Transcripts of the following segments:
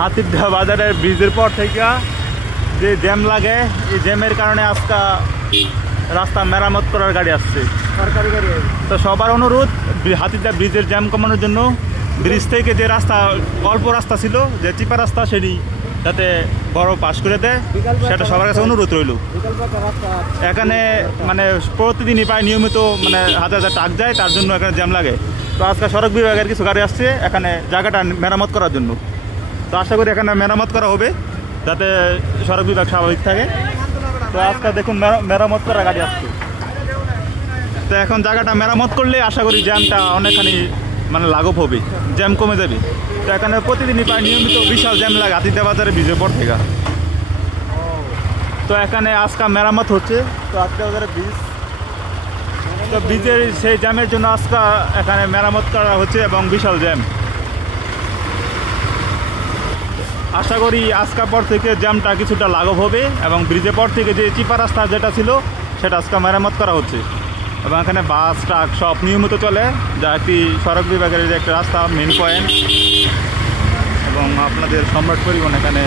হাতিরদহ বাজারের ব্রিজের পর থেকে যে জ্যাম লাগে, এই জ্যামের কারণে আজকে রাস্তা মেরামত করার গাড়ি আসছে, সরকারি গাড়ি। তো সবার অনুরোধ হাতিরদহ ব্রিজের জ্যাম কমানোর জন্য ব্রিজ থেকে যে রাস্তা অল্প রাস্তা ছিল, যে চিপা রাস্তা, সেটি যাতে বড় পাস করে দেয়, সেটা সবার কাছে অনুরোধ রইল। এখানে মানে প্রতিদিনই প্রায় নিয়মিত মানে হাজার হাজার ট্রাক যায়, তার জন্য এখানে জ্যাম লাগে। তো আজকে সড়ক বিভাগের কিছু গাড়ি আসছে এখানে জায়গাটা মেরামত করার জন্য। তো আশা করি এখানে মেরামত করা হবে যাতে সড়ক বিভাগ স্বাভাবিক থাকে। তো আজকে দেখুন মেরামত করা গাড়ি আসছে। তো এখন জায়গাটা মেরামত করলে আশা করি জ্যামটা অনেকখানি মানে লাঘব হবে, জ্যাম কমে যাবে। তো এখানে প্রতিদিনই প্রায় নিয়মিত বিশাল জ্যাম লাগে হাতিরদহ বাজারে ব্রিজের পর থেকে। তো এখানে আজকে মেরামত হচ্ছে, তো হাতিরদহ বাজারের ব্রিজ, তো ব্রিজের সেই জ্যামের জন্য আজকে এখানে মেরামত করা হচ্ছে এবং বিশাল জ্যাম। আশা করি আজকের পর থেকে জ্যামটা কিছুটা লাঘব হবে এবং ব্রিজের পর থেকে যে চিপা রাস্তা যেটা ছিল সেটা আজকে মেরামত করা হচ্ছে এবং এখানে বাস ট্রাক সব নিয়মিত চলে, যা একটি সড়ক বিভাগের যে একটা রাস্তা মেন পয়েন্ট। এবং আপনাদের সম্রাট পরিবহন এখানে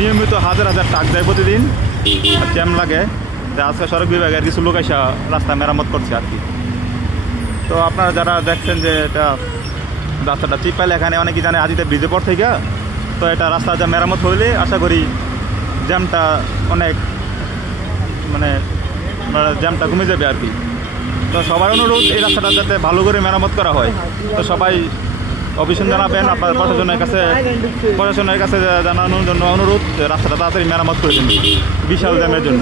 নিয়মিত হাজার হাজার ট্রাক যায় প্রতিদিন, জ্যাম লাগে। আজকে সড়ক বিভাগের কিছু লোক এসে রাস্তা মেরামত করছে আর কি। তো আপনারা যারা দেখছেন যে এটা রাস্তাটা চিপাইলে, এখানে অনেকেই জানে হাতিরদহ ব্রিজের পর থেকে, তো এটা রাস্তা যা মেরামত হইলে আশা করি জ্যামটা অনেক মানে জ্যামটা কমে যাবে আর কি। তো সবার অনুরোধ এই রাস্তাটা যাতে ভালো করে মেরামত করা হয়। তো সবাই অভিযোগ জানাবেন আপনার প্রশাসনের কাছে জানানোর জন্য অনুরোধ, রাস্তাটা তাড়াতাড়ি মেরামত করে দিন বিশাল জ্যামের জন্য।